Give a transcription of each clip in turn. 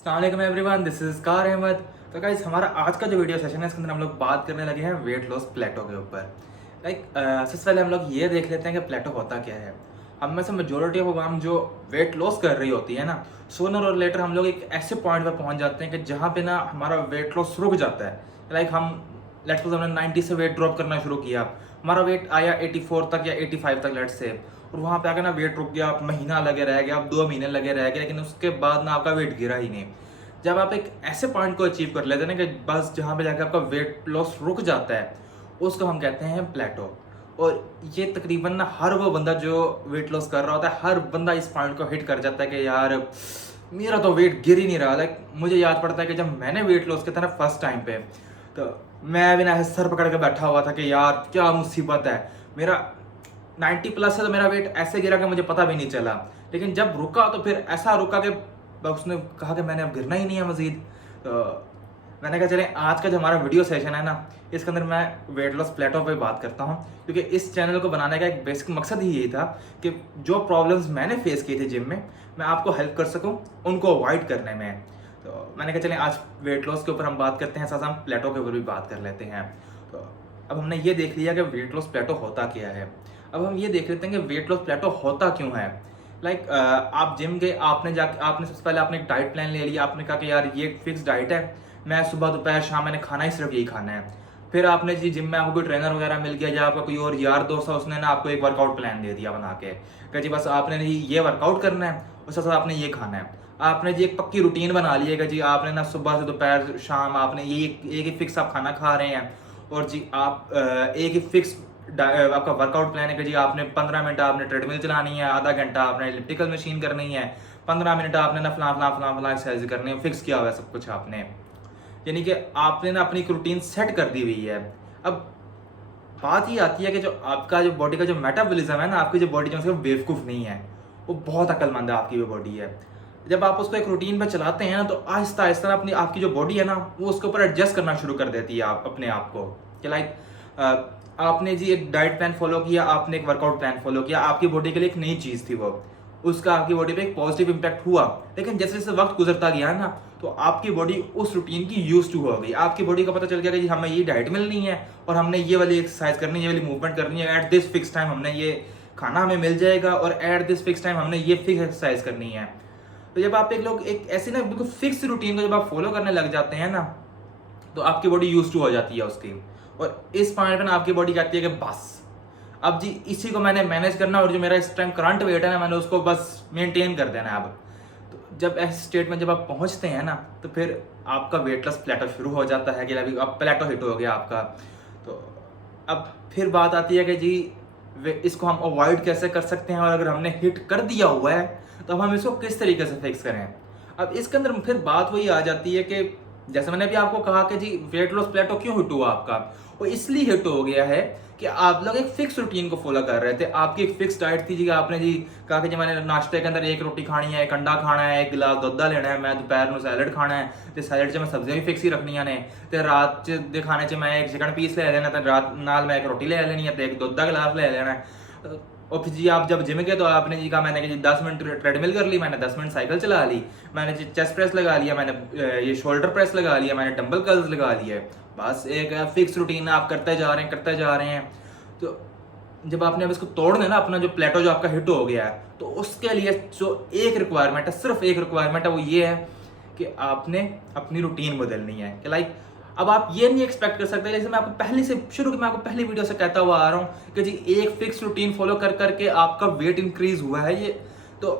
अस्सलाम everyone, this is कार अहमद। तो गाइस, हमारा आज का जो वीडियो सेशन है इसके अंदर हम लोग बात करने लगे हैं वेट लॉस प्लेटो के ऊपर। सबसे पहले हम लोग ये देख लेते हैं कि प्लेटो होता क्या है। हम में से मेजोरिटी ऑफ हम जो वेट लॉस कर रही होती है ना, सोनर और लेटर हम लोग एक ऐसे पॉइंट पर पहुंच जाते हैं कि जहाँ पे ना हमारा वेट लॉस रुक जाता है। हम लेट्स सपोज हमने 90 से वेट ड्रॉप करना शुरू किया, हमारा वेट आया 84 तक या 85 तक लेट्स से, और वहाँ पे आकर ना वेट रुक गया, आप महीना लगे रह गया, आप 2 महीने लगे रह गए, लेकिन उसके बाद ना आपका वेट गिरा ही नहीं। जब आप एक ऐसे पॉइंट को अचीव कर लेते हैं ना कि बस जहाँ पे जाकर आपका वेट लॉस रुक जाता है, उसको हम कहते हैं प्लेटो। और ये तकरीबन ना हर वो बंदा जो वेट लॉस कर रहा होता है, हर बंदा इस पॉइंट को हिट कर जाता है कि यार मेरा तो वेट गिर ही नहीं रहा। मुझे याद पड़ता है कि जब मैंने वेट लॉस किया था ना फर्स्ट टाइम पे, तो मैं भी ना सर पकड़ के बैठा हुआ था कि यार क्या मुसीबत है। मेरा 90 प्लस है तो मेरा वेट ऐसे गिरा कि मुझे पता भी नहीं चला। लेकिन जब रुका तो फिर ऐसा रुका कि उसने कहा कि मैंने अब गिरना ही नहीं है मजीद। तो मैंने कहा चले आज का जो हमारा वीडियो सेशन है ना, इसके अंदर मैं वेट लॉस प्लेटो पे बात करता हूँ, क्योंकि इस चैनल को बनाने का एक बेसिक मकसद ही यही था कि जो प्रॉब्लम्स मैंने फेस की थी जिम में, मैं आपको हेल्प कर सकूँ उनको अवॉइड करने में। तो मैंने कहा चलें आज वेट लॉस के ऊपर हम बात करते हैं, साथ हम प्लेटो के ऊपर भी बात कर लेते हैं। तो अब हमने ये देख लिया कि वेट लॉस प्लेटो होता क्या है। अब हम ये देख लेते हैं कि वेट लॉस प्लेटो होता क्यों है। आप जिम गए, आपने सबसे पहले आपने एक डाइट प्लान ले लिया, आपने कहा कि यार ये फिक्स डाइट है, मैं सुबह दोपहर शाम मैंने खाना ही सिर्फ यही खाना है। फिर आपने जी जिम में आपको कोई ट्रेनर वगैरह मिल गया या आपका कोई और यार दोस्त है, उसने ना आपको एक वर्कआउट प्लान दे दिया बना के कि जी बस आपने जी ये वर्कआउट करना है, उसके साथ आपने ये खाना है। आपने जी एक पक्की रूटीन बना ली है कि जी आपने ना सुबह से दोपहर शाम आपने ये एक ही फिक्स आप खाना खा रहे हैं, और जी आप एक ही फिक्स आपका वर्कआउट प्लान है कि जी आपने 15 मिनट आपने ट्रेडमिल चलानी है, आधा घंटा आपने इलिप्टिकल मशीन करनी है, 15 मिनट आपने ना फलां फलां फलां फलां एक्सरसाइज करनी है, फिक्स किया हुआ है सब कुछ आपने। यानी कि आपने ना अपनी एक रूटीन सेट कर दी हुई है। अब बात ये आती है कि जो आपका जो बॉडी का जो मेटाबॉलिज्म है ना, आपकी जो बॉडी जो सिर्फ बेवकूफ़ नहीं है, वो बहुत अक्लमंद है आपकी जो बॉडी है। जब आप उसको एक रूटीन पे चलाते हैं ना, तो आहिस्ता आहिस्ता ना अपनी आपकी जो बॉडी है ना, वो उसके ऊपर एडजस्ट करना शुरू कर देती है आप अपने आप को कि आपने जी एक डाइट प्लान फॉलो किया, आपने एक वर्कआउट प्लान फॉलो किया, आपकी बॉडी के लिए एक नई चीज़ थी वो, उसका आपकी बॉडी पे एक पॉजिटिव इम्पैक्ट हुआ। लेकिन जैसे जैसे वक्त गुजरता गया ना, तो आपकी बॉडी उस रूटीन की यूज टू हो गई। आपकी बॉडी को पता चल गया कि हमें ये डाइट मिलनी है और हमने ये वाली एक्सरसाइज करनी है, ये वाली मूवमेंट करनी है, एट दिस फिक्स टाइम हमने ये खाना हमें मिल जाएगा, और एट दिस फिक्स टाइम हमने ये फिक्स एक्सरसाइज करनी है। तो जब आप एक ऐसी ना बिल्कुल फिक्स रूटीन को जब आप फॉलो करने लग जाते हैं ना, तो आपकी बॉडी यूज टू हो जाती है उसकी। और इस पॉइंट पे ना आपकी बॉडी कहती है कि बस अब जी इसी को मैंने मैनेज करना, और जो मेरा इस टाइम करंट वेट है ना, मैंने उसको बस मेंटेन कर देना है अब। तो जब ऐसे स्टेट में जब आप पहुंचते हैं ना, तो फिर आपका वेट लॉस प्लेटो शुरू हो जाता है कि अभी अब प्लेटो हिट हो गया आपका। तो अब फिर बात आती है कि जी इसको हम अवॉइड कैसे कर सकते हैं, और अगर हमने हिट कर दिया हुआ है तो हम इसको किस तरीके से फिक्स करें। अब इसके अंदर फिर बात वही आ जाती है कि जैसे मैंने भी आपको कहा कि जी वेट लॉस प्लेटो क्यों हिट हुआ आपका, वो इसलिए हिट हो गया है कि आप लोग एक फिक्स रूटीन को फॉलो कर रहे थे। आपकी एक फिक्स डाइट थी जी, आपने जी कहा कि जी मैंने नाश्ते के अंदर एक रोटी खानी है, एक अंडा खाना है, एक गिलास दूध लेना है, मैं दोपहर में सैलड खाना है, तो सैलड में सब्जियां भी फिक्स ही रखनियां ने, तो रात के खाने च मैं एक चिकन पीस ले लेना, तो रात नाल मैं एक रोटी ले लेनी है, तो एक दूध का गिलास ले लेना है। और फिर जी आप जब जिम गए तो आपने जी कहा, मैंने जी 10 मिनट ट्रेडमिल कर ली, मैंने 10 मिनट साइकिल चला ली, मैंने जी चेस्ट प्रेस लगा लिया, मैंने ये शोल्डर प्रेस लगा लिया, मैंने डंबल कर्ल्स लगा लिए। बस एक फिक्स रूटीन आप करते जा रहे हैं करते जा रहे हैं। तो जब आपने अब इसको तोड़ना है ना, अपना जो प्लेटो जो आपका हिट हो गया है, तो उसके लिए जो एक रिक्वायरमेंट है, सिर्फ एक रिक्वायरमेंट है, वो ये है कि आपने अपनी रूटीन बदलनी है। कि अब आप ये नहीं एक्सपेक्ट कर सकते, जैसे मैं आपको पहले से शुरू में आपको पहली वीडियो से कहता हुआ आ रहा हूँ कि जी एक फिक्स रूटीन फॉलो कर करके आपका वेट इंक्रीज हुआ है ये, तो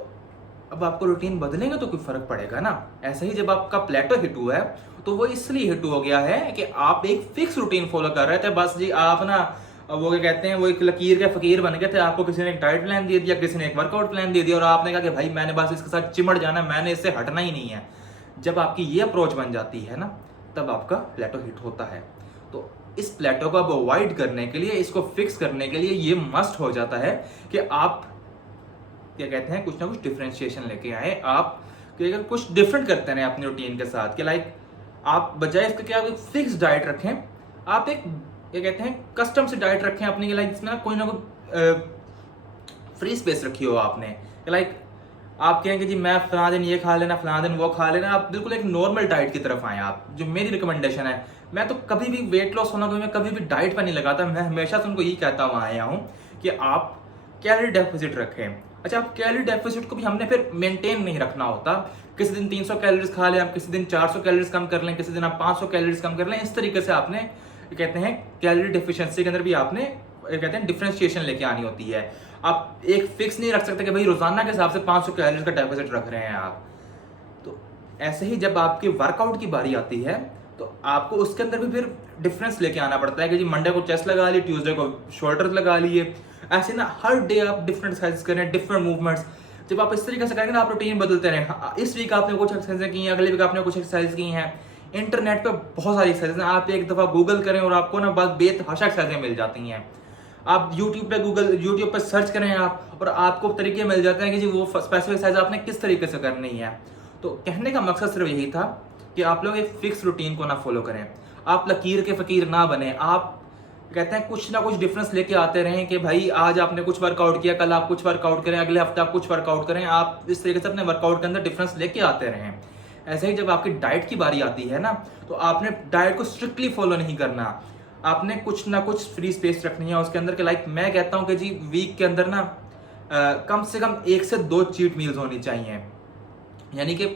अब आपको रूटीन बदलेंगे तो कोई फर्क पड़ेगा ना। ऐसे ही जब आपका प्लेटो हिट हुआ है, तो वो इसलिए हिट हो गया है कि आप एक फिक्स रूटीन फॉलो कर रहे थे। बस जी आप ना वो क्या कहते हैं, वो एक लकीर के फकीर बन गए थे। आपको किसी ने एक डाइट प्लान दे दिया, किसी ने एक वर्कआउट प्लान दे दिया, और आपने कहा कि भाई मैंने बस इसके साथ चिमड़ जाना, मैंने इससे हटना ही नहीं है। जब आपकी ये अप्रोच बन जाती है ना, तब आपका प्लेटो हिट होता है। तो इस प्लेटो को अब अवॉइड करने के लिए, इसको फिक्स करने के लिए ये मस्ट हो जाता है कि आप क्या कहते हैं, कुछ ना कुछ डिफरेंशिएशन लेके आए। आप कि अगर कुछ डिफरेंट करते हैं अपनी रूटीन के साथ, कि आप बजाय इसके कि आप एक फिक्स डाइट रखें, आप एक क्या कहते हैं कस्टम से डाइट रखें अपनी, जिसमें ना कोई फ्री स्पेस रखी हो आपने। आप कहेंगे जी मैं फला दिन ये खा लेना, फला दिन वो खा लेना, आप बिल्कुल एक नॉर्मल डाइट की तरफ आए आप, जो मेरी रिकमेंडेशन है। मैं तो कभी भी वेट लॉस होना, मैं कभी भी डाइट पर नहीं लगाता, मैं हमेशा से उनको यही कहता हुआ आया हूँ कि आप कैलोरी डेफिसिट रखें। अच्छा, आप कैलोरी डेफिसिट को भी हमने फिर मेंटेन नहीं रखना होता। किसी दिन 300 कैलोरीज खा लें आप, किसी दिन 400 कैलोरीज कम कर लें, किसी दिन आप 500 कैलोरीज कम कर लें। इस तरीके से आपने कहते हैं कैलोरी डेफिशिएंसी के अंदर भी आपने कहते हैं डिफरेंशिएशन लेके आनी होती है। आप एक फिक्स नहीं रख सकते कि भाई रोजाना के हिसाब से 500 कैलोरीज का डेफिसिट रख रहे हैं आप। तो ऐसे ही जब आपकी वर्कआउट की बारी आती है तो आपको उसके अंदर भी फिर डिफरेंस लेके आना पड़ता है कि जी मंडे को चेस्ट लगा ली, ट्यूसडे को शोल्डर लगा लिए। ऐसे ना हर डे आप डिफरेंट एक्सरसाइज करें, डिफरेंट मूवमेंट्स। जब आप इस तरीके से करेंगे ना, आप रूटीन बदलते रहें। इस वीक आपने कुछ एक्सरसाइज की हैं, अगले वीक आपने कुछ एक्सरसाइज की हैं। इंटरनेट पे बहुत सारी एक्सरसाइज हैं, आप एक दफा गूगल करें और आपको ना बहुत बेतहाशा एक्सरसाइजें मिल जाती हैं। आप यूट्यूब पे सर्च करें आप, और आपको तरीके मिल जाते हैं कि जी वो स्पेसिफिक एक्सरसाइज आपने किस तरीके से करनी है। तो कहने का मकसद सिर्फ यही था कि आप लोग एक फिक्स रूटीन को ना फॉलो करें, आप लकीर के फकीर ना बने। आप कहते हैं कुछ ना कुछ डिफरेंस लेके आते रहें कि भाई आज आपने कुछ वर्कआउट किया, कल आप कुछ वर्कआउट करें, अगले हफ्ते आप कुछ वर्कआउट करें। आप इस तरीके से अपने वर्कआउट के अंदर डिफरेंस लेके आते रहें। ऐसे ही जब आपकी डाइट की बारी आती है ना, तो आपने डाइट को स्ट्रिक्टली फॉलो नहीं करना, आपने कुछ ना कुछ फ्री स्पेस रखनी है उसके अंदर के। लाइक मैं कहता हूँ कि जी वीक के अंदर ना कम से कम 1 से 2 चीट मील्स होनी चाहिए। यानी कि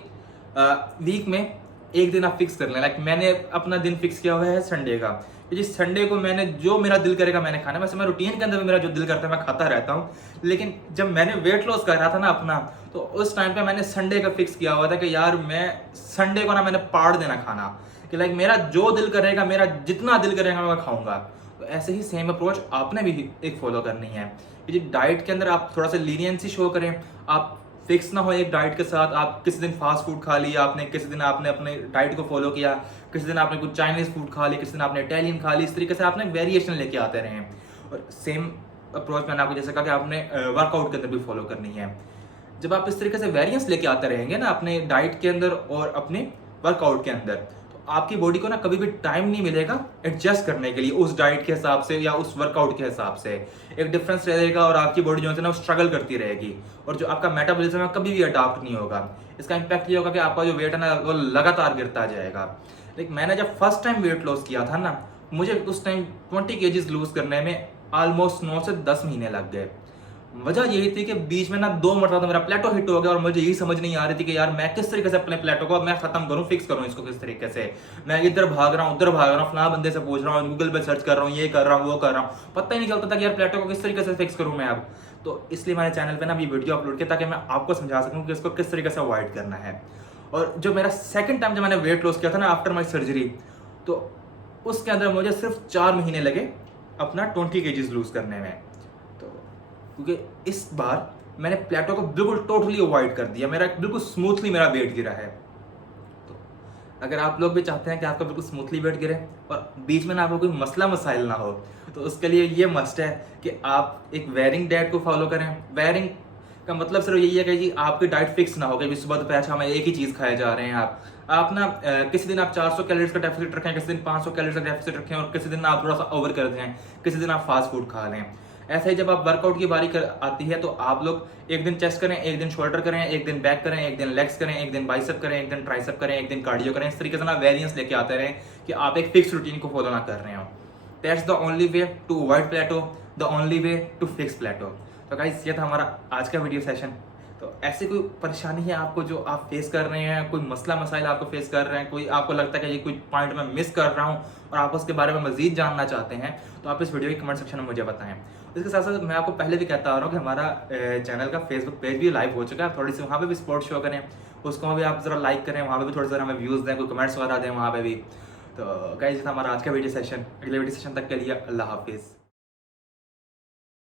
वीक में एक दिन आप फिक्स कर लें। लाइक मैंने अपना दिन फिक्स किया हुआ है संडे का, कि जिस संडे को मैंने जो मेरा दिल करेगा मैंने खाना। वैसे मैं रूटीन के अंदर भी मेरा जो दिल करता है मैं खाता रहता हूँ, लेकिन जब मैंने वेट लॉस कर रहा था ना अपना, तो उस टाइम पे मैंने संडे का फिक्स किया हुआ था कि यार मैं संडे को ना मैंने पाड़ देना खाना, कि लाइक मेरा जो दिल करेगा, मेरा जितना दिल करेगा मैं खाऊंगा। तो ऐसे ही सेम अप्रोच आपने भी एक फॉलो करनी है कि डाइट के अंदर आप थोड़ा सा लीनियंसी शो करें। आप फिक्स ना हो एक डाइट के साथ। आप किसी दिन फास्ट फूड खा लिया आपने, किसी दिन आपने अपने डाइट को फॉलो किया, किसी दिन आपने कुछ चाइनीज फूड खा लिया, किसी दिन आपने इटालियन खा ली। इस तरीके से आपने वेरिएशन लेके आते रहे। और सेम अप्रोच मैंने आपको जैसे कहा कि आपने वर्कआउट के अंदर भी फॉलो करनी है। जब आप इस तरीके से वेरिएंस लेके आते रहेंगे ना अपने डाइट के अंदर और अपने वर्कआउट के अंदर, तो आपकी बॉडी को ना कभी भी टाइम नहीं मिलेगा एडजस्ट करने के लिए उस डाइट के हिसाब से या उस वर्कआउट के हिसाब से। एक डिफरेंस रहेगा और आपकी बॉडी जो है ना वो स्ट्रगल करती रहेगी, और जो आपका मेटाबॉलिज्म है कभी भी अडाप्ट नहीं होगा। इसका इंपैक्ट ये होगा कि आपका जो वेट है ना वो लगातार गिरता जाएगा। लेकिन मैंने जब फर्स्ट टाइम वेट लॉस किया था ना, मुझे उस टाइम 20 kg लूज करने में ऑलमोस्ट 9 से 10 महीने लग गए। वजह यही थी कि बीच में ना 2 मरतबा तो मेरा प्लेटो हिट हो गया, और मुझे यही समझ नहीं आ रही थी कि यार मैं किस तरीके से अपने प्लेटो को मैं खत्म करूं, फिक्स करूं इसको किस तरीके से। मैं इधर भाग रहा हूं, उधर भाग रहा हूं, फला बंदे से पूछ रहा हूं, गूगल पे सर्च कर रहा हूं, ये कर रहा हूं, वो कर रहा हूं, पता ही नहीं चलता था कि यार प्लेटो को किस तरीके से फिक्स करूं मैं अब। तो इसलिए मैंने चैनल पे ना अभी वीडियो अपलोड किया ताकि मैं आपको समझा सकूं कि इसको किस तरीके से अवॉइड करना है। और जो मेरा सेकंड टाइम जब मैंने वेट लॉस किया था ना आफ्टर माई सर्जरी, तो उसके अंदर मुझे सिर्फ 4 महीने लगे अपना 20 kg लूज करने में। तो क्योंकि इस बार मैंने प्लेटो को बिल्कुल टोटली अवॉइड कर दिया, मेरा बिल्कुल स्मूथली मेरा वेट गिरा है। तो अगर आप लोग भी चाहते हैं कि आपका बिल्कुल स्मूथली वेट गिरे और बीच में ना आपको कोई मसला मसाइल ना हो, तो उसके लिए ये मस्ट है कि आप एक वेरिंग डाइट को फॉलो करें। वेरिंग का मतलब सिर्फ यही है कि जी आपकी डाइट फिक्स ना हो कि सुबह दोपहर शाम में एक ही चीज़ खाए जा रहे हैं आप ना किसी दिन आप 400 कैलोरीज का डेफिसिट रखें, किसी दिन 500 कैलोरीज का डेफिसिट रखें, और किसी दिन आप थोड़ा सा ओवर कर दें, किसी दिन आप फास्ट फूड खा लें। ऐसा ही जब आप वर्कआउट की बारी आती है तो आप लोग एक दिन चेस्ट करें, एक दिन शोल्डर करें, एक दिन बैक करें, एक दिन लेग्स करें, एक दिन बाइसेप करें, एक दिन ट्राइसेप करें, एक दिन कार्डियो करें। इस तरीके से ना वेरिएंस लेके आते रहें कि आप एक फिक्स रूटीन को फॉलो ना कर रहे हो। That's the only way to avoid plateau, the only way to fix plateau. तो गाइस ये था हमारा आज का वीडियो सेशन। तो ऐसी कोई परेशानी है आपको जो आप फेस कर रहे हैं, कोई मसला मसाइल आपको फेस कर रहे हैं, कोई आपको लगता है कि ये कोई पॉइंट मैं मिस कर रहा हूँ और आप उसके बारे में मजीद जानना चाहते हैं, तो आप इस वीडियो के कमेंट सेक्शन में मुझे बताएं। इसके साथ साथ मैं आपको पहले भी कहता आ रहा हूँ कि हमारा चैनल का फेसबुक पेज भी लाइव हो चुका है। थोड़ी सी वहाँ पे भी सपोर्ट शो करें, उसको भी आप जरा लाइक करें, वहाँ पे भी थोड़ा सा हमें व्यूज़ दें, कोई कमेंट्स वगैरह दें वहाँ पे भी। तो गाइस ये था हमारा आज का वीडियो सेशन। अगले वीडियो सेशन तक के लिए अल्लाह हाफिज़।